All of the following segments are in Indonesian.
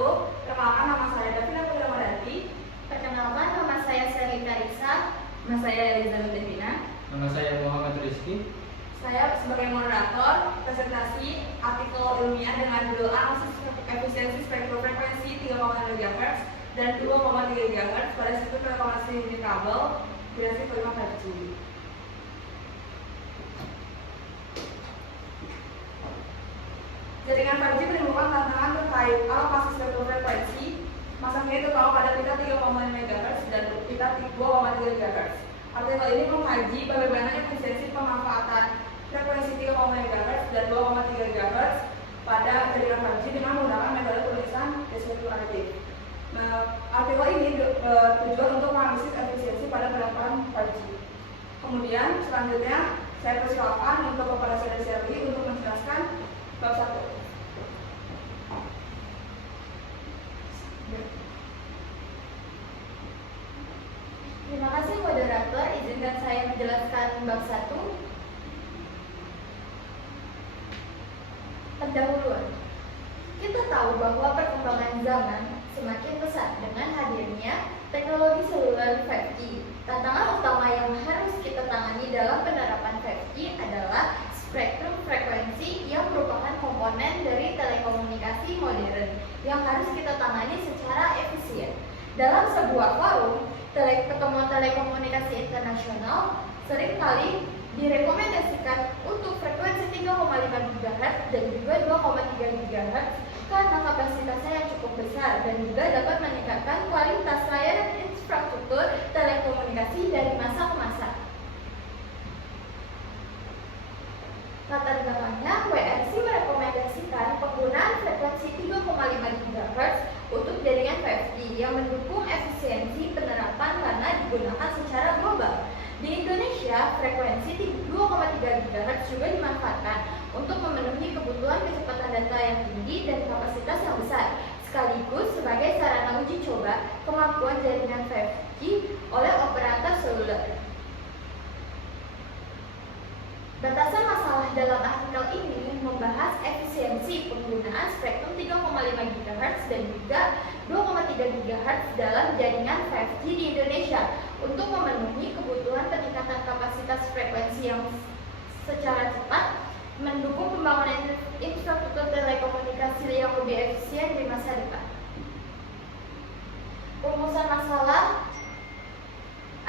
wabarakatuh. Perkenalkan, nama saya Davina Putri. Perkenalkan, nama saya Selita Risa. Nama saya Elizabeth Devina. Nama saya Muhammad Rizky. Saya sebagai moderator presentasi artikel ilmiah dengan judul analisis efisiensi spektrum frekuensi 3,0 GHz dan 2,3 GHz pada sistem telekomunikasi di kabel generasi kelima 5G. Jaringan 5G menimbulkan tantangan terkait alokasi spektrum frekuensi. Masanya itu tahu pada pita 3,5 MHz dan pita 2,3 GHz. Artikel ini mengkaji bagaimana efisiensi pemanfaatan frekuensi 3,5 MHz dan 2,3 GHz pada jaringan 5G dengan menggunakan metode tulisan deskriptif additif. Nah, artikel ini tujuan untuk menganalisis efisiensi pada penerapan 5G. Kemudian selanjutnya saya persilakan untuk kepada saudara Sherly untuk menjelaskan bab 1. Terima kasih moderator, izinkan saya menjelaskan bab 1. Pendahuluan. Kita tahu bahwa perkembangan zaman semakin pesat dengan hadirnya teknologi seluler 5G. Tantangan utama yang harus kita tangani dalam penerapan 5G adalah spektrum frekuensi yang merupakan komponen dari telekomunikasi modern yang harus kita tangani secara efisien. Dalam sebuah forum, pertemuan telekomunikasi internasional seringkali direkomendasikan untuk frekuensi 3,5 GHz dan juga 2,3 GHz karena kapasitasnya yang cukup besar dan juga dapat meningkatkan kualitas layanan infrastruktur telekomunikasi dari masa ke masa. Latar belakangnya, WRC merekomendasikan penggunaan frekuensi 3,5 GHz untuk jaringan 5G yang mendukung efisiensi penerapan karena digunakan secara global. Di Indonesia, frekuensi 2,3 GHz juga dimanfaatkan untuk memenuhi kebutuhan kecepatan data yang tinggi dan kapasitas yang besar, sekaligus sebagai sarana uji coba kemampuan jaringan 5G oleh operator seluler. Batasan masalah dalam artikel ini membahas efisiensi penggunaan spektrum 3,5 GHz dan juga 2,3 GHz dalam jaringan 5G di Indonesia untuk memenuhi kebutuhan peningkatan kapasitas frekuensi yang secara cepat, mendukung pembangunan infrastruktur telekomunikasi yang lebih efisien di masa depan. Rumusan masalah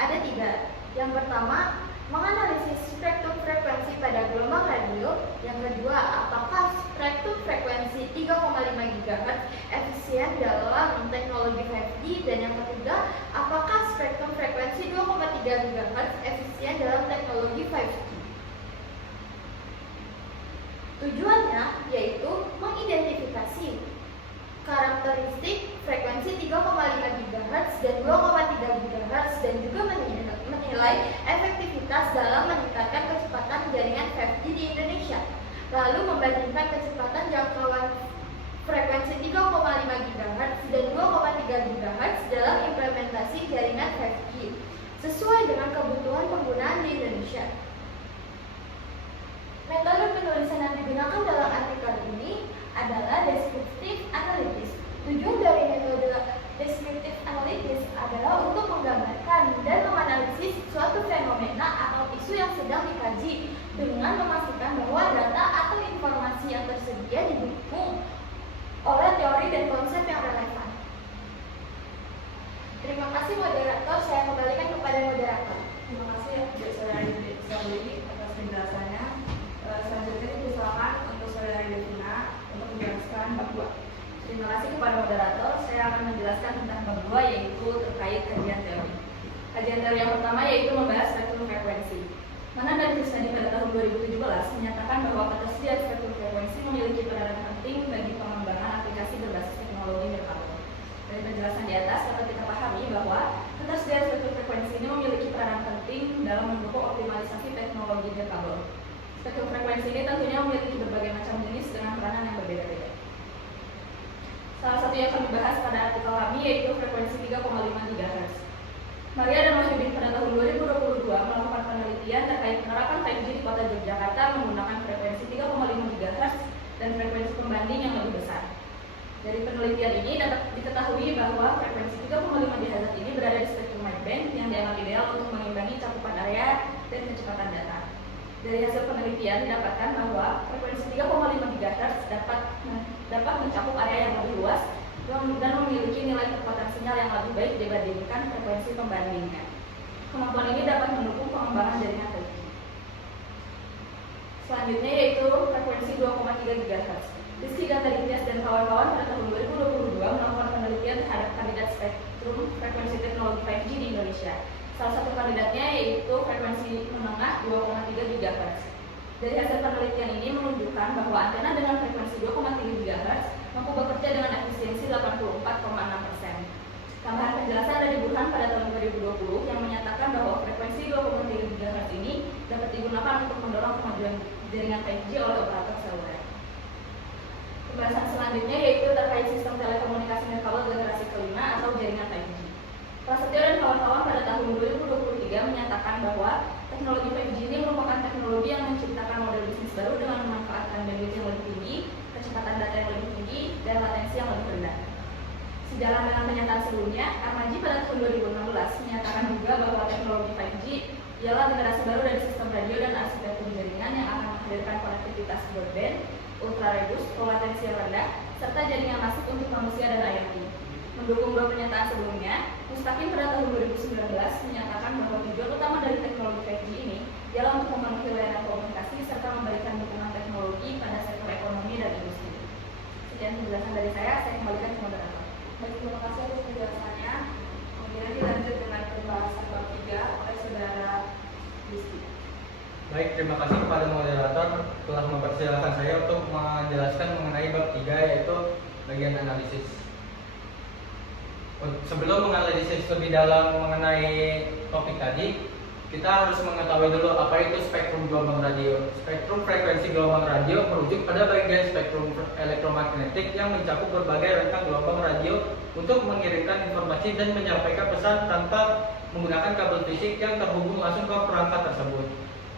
ada 3. Yang pertama, menganalisis spektrum frekuensi pada gelombang radio. Yang kedua, apakah spektrum frekuensi 3,5 GHz efisien dalam teknologi 5G. Dan yang ketiga, apakah spektrum frekuensi 2,3 GHz efisien dalam teknologi 5G. Tujuannya yaitu mengidentifikasi karakteristik frekuensi 3,5 GHz dan 2,3 GHz dan juga menilai efektivitas dalam meningkatkan kecepatan jaringan 5G di Indonesia. Lalu membandingkan kecepatan jangkauan frekuensi 3,5 GHz dan 2,3 GHz dalam implementasi jaringan 5G sesuai dengan kebutuhan penggunaan di Indonesia. Metode penulisan yang digunakan dalam artikel ini adalah deskriptif analitis. Tujuan dari metode deskriptif analitis adalah untuk menggambarkan dan menganalisis suatu fenomena atau isu yang sedang dikaji dengan memastikan bahwa data atau informasi yang tersedia didukung oleh teori dan konsep yang relevan. Terima kasih moderator, saya kembalikan kepada moderator. Terima kasih saudara Sherly atas penjelasannya. Selanjutnya disilakan untuk saudara Devina untuk menjelaskan bab 2. Terima kasih kepada moderator. Saya akan menjelaskan tentang bab 2 yaitu terkait kajian teori. Kajian teori yang pertama yaitu membahas spektrum frekuensi. Mana dari studi pada tahun 2017 menyatakan bahwa ketersediaan spektrum frekuensi memiliki peranan penting bagi pengembangan aplikasi berbasis teknologi nirkabel. Dari penjelasan di atas dapat kita pahami bahwa ketersediaan spektrum frekuensi ini memiliki peranan penting dalam mendukung optimalisasi teknologi nirkabel. Spektrum frekuensi ini tentunya memiliki berbagai macam jenis dengan peranan yang berbeda-beda. Salah satu yang kami bahas pada artikel kami yaitu frekuensi 3,5 GHz. Maria dan Mahyudin pada tahun 2022 melakukan penelitian terkait penerapan 5G di kota Yogyakarta menggunakan frekuensi 3,5 GHz dan frekuensi pembanding yang lebih besar. Dari penelitian ini dapat diketahui bahwa frekuensi 3,5 GHz ini berada di spektrum wideband yang dianggap ideal untuk mengimbangi cakupan area dan kecepatan data. Dari hasil penelitian didapatkan bahwa frekuensi 3,5 GHz dapat mencakup area yang lebih luas dan memiliki nilai kekuatan sinyal yang lebih baik dibandingkan frekuensi pembandingnya. Kemampuan ini dapat mendukung pengembangan jaringan 5G. Selanjutnya yaitu frekuensi 2,3 GHz. Rizky Gantarikias dan kawan-kawan pada tahun 2022 melakukan penelitian terhadap kandidat spektrum frekuensi teknologi 5G di Indonesia. Salah satu kandidatnya yaitu frekuensi menengah 2,3 GHz. Dari hasil penelitian ini menunjukkan bahwa antena dengan frekuensi 2,3 GHz mampu bekerja dengan efisiensi 84,6%. Tambahan penjelasan dari Burhan pada tahun 2020 yang menyatakan bahwa frekuensi 2,3 GHz ini dapat digunakan untuk mendorong kemajuan jaringan 5G oleh operator seluler. Pembahasan selanjutnya yaitu terkait sistem telekomunikasi nirkabel generasi kelima atau jaringan 5G. Prasetyo dan kawan-kawan pada tahun 2023 menyatakan bahwa teknologi 5G ini merupakan teknologi yang menciptakan model bisnis baru dengan memanfaatkan bandwidth yang lebih tinggi, kecepatan data yang lebih tinggi, dan latensi yang lebih rendah. Sejalan dengan pernyataan sebelumnya, Armaji pada tahun 2016 menyatakan juga bahwa teknologi 5G ialah generasi baru dari sistem radio dan arsitektur jaringan yang akan menghadirkan konektivitas broadband, ultra-rebus, latensi yang rendah, serta jaringan masif untuk manusia dan IoT. Mendukung dua pernyataan sebelumnya, Mustaqim pada tahun 2019 menyatakan bahwa tujuan utama dari teknologi 5G ini ialah untuk memenuhi layanan komunikasi serta memberikan dukungan teknologi pada sektor ekonomi dan industri. Sekian penjelasan dari saya kembalikan ke moderator. Baik, terima kasih atas penjelasannya. Kemudian dilanjut dengan pembahasan bab 3 oleh saudara Rizky. Baik, terima kasih kepada moderator telah mempersilahkan saya untuk menjelaskan mengenai bab 3 yaitu bagian analisis. Sebelum menganalisis lebih dalam mengenai topik tadi, kita harus mengetahui dulu apa itu spektrum gelombang radio. Spektrum frekuensi gelombang radio merujuk pada bagian spektrum elektromagnetik yang mencakup berbagai rentang gelombang radio untuk mengirimkan informasi dan menyampaikan pesan tanpa menggunakan kabel fisik yang terhubung langsung ke perangkat tersebut.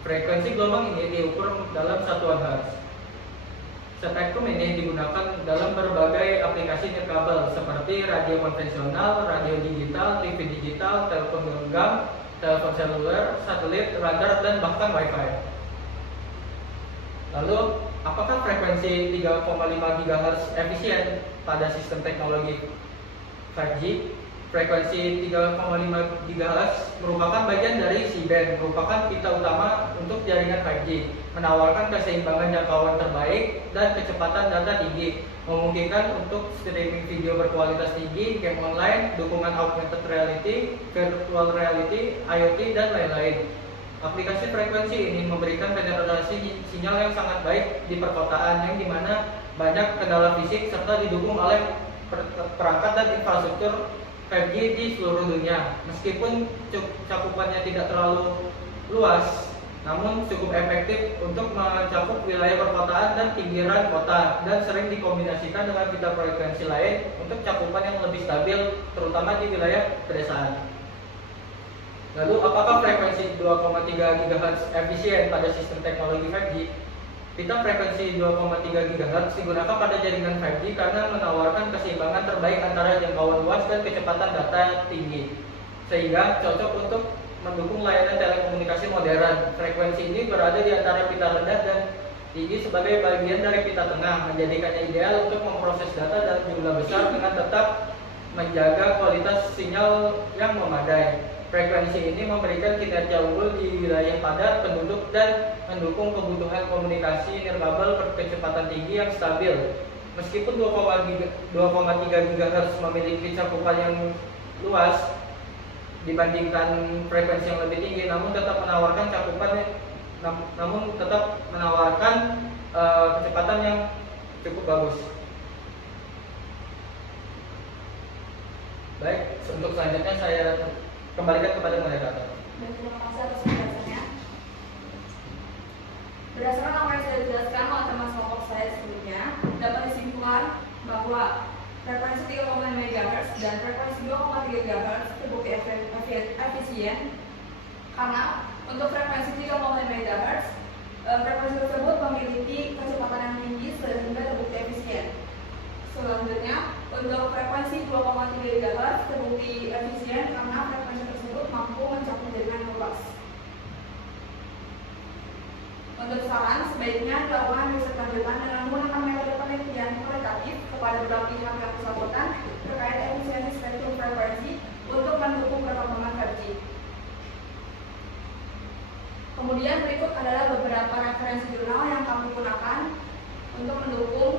Frekuensi gelombang ini diukur dalam satuan hertz. Spektrum ini digunakan dalam berbagai aplikasi nirkabel seperti radio konvensional, radio digital, TV digital, telepon genggam, telepon seluler, satelit, radar, dan bahkan Wi-Fi. Lalu, apakah frekuensi 3,5 GHz efisien pada sistem teknologi 5G? Frekuensi 3,5 GHz merupakan bagian dari C-band, merupakan pita utama untuk jaringan 5G, menawarkan keseimbangan jangkauan terbaik dan kecepatan data tinggi, memungkinkan untuk streaming video berkualitas tinggi, game online, dukungan augmented reality, virtual reality, IoT, dan lain-lain. Aplikasi frekuensi ini memberikan penetrasi sinyal yang sangat baik di perkotaan yang dimana banyak kendala fisik serta didukung oleh perangkat dan infrastruktur 5G di seluruh dunia. Meskipun cakupannya tidak terlalu luas, namun cukup efektif untuk mencakup wilayah perkotaan dan pinggiran kota dan sering dikombinasikan dengan pita frekuensi lain untuk cakupan yang lebih stabil, terutama di wilayah pedesaan. Lalu, apakah frekuensi 2,3 GHz efisien pada sistem teknologi 5G? Pita frekuensi 2,3 GHz digunakan pada jaringan 5G karena menawarkan keseimbangan terbaik antara jangkauan luas dan kecepatan data tinggi, sehingga cocok untuk mendukung layanan telekomunikasi modern. Frekuensi ini berada di antara pita rendah dan tinggi sebagai bagian dari pita tengah, menjadikannya ideal untuk memproses data dalam jumlah besar dengan tetap menjaga kualitas sinyal yang memadai. Frekuensi ini memberikan kinerja unggul di wilayah padat penduduk dan mendukung kebutuhan komunikasi nirkabel berkecepatan tinggi yang stabil. Meskipun 2,3 GHz memiliki cakupan yang luas dibandingkan frekuensi yang lebih tinggi, namun tetap menawarkan kecepatan yang cukup bagus. Baik, untuk selanjutnya saya kembalikan kepada moderator. Terima kasih atas penjelasannya. Berdasarkan apa yang sudah dijelaskan oleh teman kelompok saya sebelumnya, dapat disimpulkan bahwa frekuensi 3,5 MHz dan frekuensi 2,3 GHz terbukti efisien karena untuk frekuensi 3,5 MHz frekuensi tersebut memiliki kecepatan yang tinggi sehingga terbukti efisien. Selanjutnya, Untuk frekuensi 2,3 GHz terbukti efisien karena frekuensi tersebut mampu mencakup jaringan luas. Untuk saran, sebaiknya dilakukan riset lanjutan dengan menggunakan metode penelitian kualitatif kepada beberapa pihak yang bersangkutan terkait efisiensi spektrum frekuensi untuk mendukung perkembangan 5G. Kemudian berikut adalah beberapa referensi jurnal yang kami gunakan untuk mendukung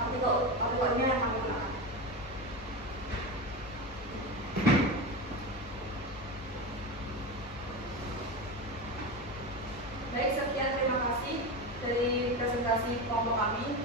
artikelnya yang kami gunakan. Baik, sekian terima kasih dari presentasi kelompok kami.